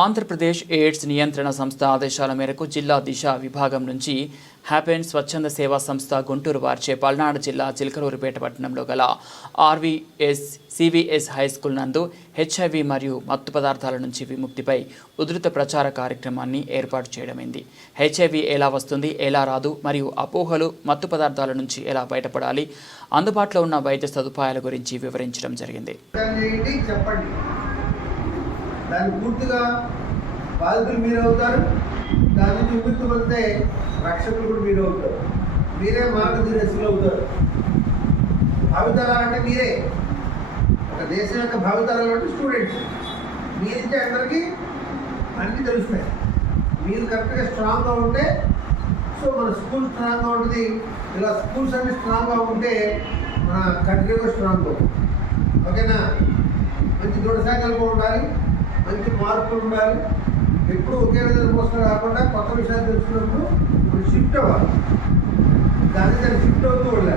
Andhra Pradesh AIDS నియంత్రణ సంస్థ ఆదేశాల మేరకు జిల్లా దిశ విభాగం నుంచి హ్యాపెన్ స్వచ్ఛంద సేవా సంస్థ గుంటూరు వారిచే పల్నాడు జిల్లా చిలకలూరుపేట పట్టణంలో గల ఆర్వీఎస్ సివిఎస్ హై స్కూల్ నందు హెచ్ఐవి మరియు మత్తు పదార్థాల నుంచి విముక్తిపై ఉధృత ప్రచార కార్యక్రమాన్ని ఏర్పాటు చేయడమైంది. హెచ్ఐవి ఎలా వస్తుంది ఎలా రాదు మరియు అపోహలు మత్తు పదార్థాల నుంచి ఎలా బయటపడాలి అందుబాటులో ఉన్న వైద్య సదుపాయాల గురించి వివరించడం జరిగింది. దాన్ని పూర్తిగా బాధితులు మీరు అవుతారు. దాని నుంచి విముక్తి పొందితే రక్షకులు కూడా మీరు అవుతారు. మీరే మార్గదర్శకులు అవుతారు. భావితరాలు అంటే మీరే. ఒక దేశం యొక్క భావితరాలు అంటే స్టూడెంట్స్ మీరింటే అందరికీ అన్నీ తెలుస్తాయి. మీరు కరెక్ట్గా స్ట్రాంగ్గా ఉంటే సో మన స్కూల్ స్ట్రాంగ్గా ఉంటుంది. ఇలా స్కూల్స్ అన్ని స్ట్రాంగ్గా ఉంటే మన కంట్రీ కూడా స్ట్రాంగ్ అవుతుంది. ఓకేనా మంచి దృఢశాఖలుగా ఉండాలి. మంచి మార్పులు ఉండాలి. ఎప్పుడు ఒకే విధంగా మోసం కాకుండా కొత్త విషయాలు తెలుసుకున్నప్పుడు ఇప్పుడు షిఫ్ట్ అవ్వాలి. దాని దాన్ని షిఫ్ట్ అవుతూ ఉండాలి.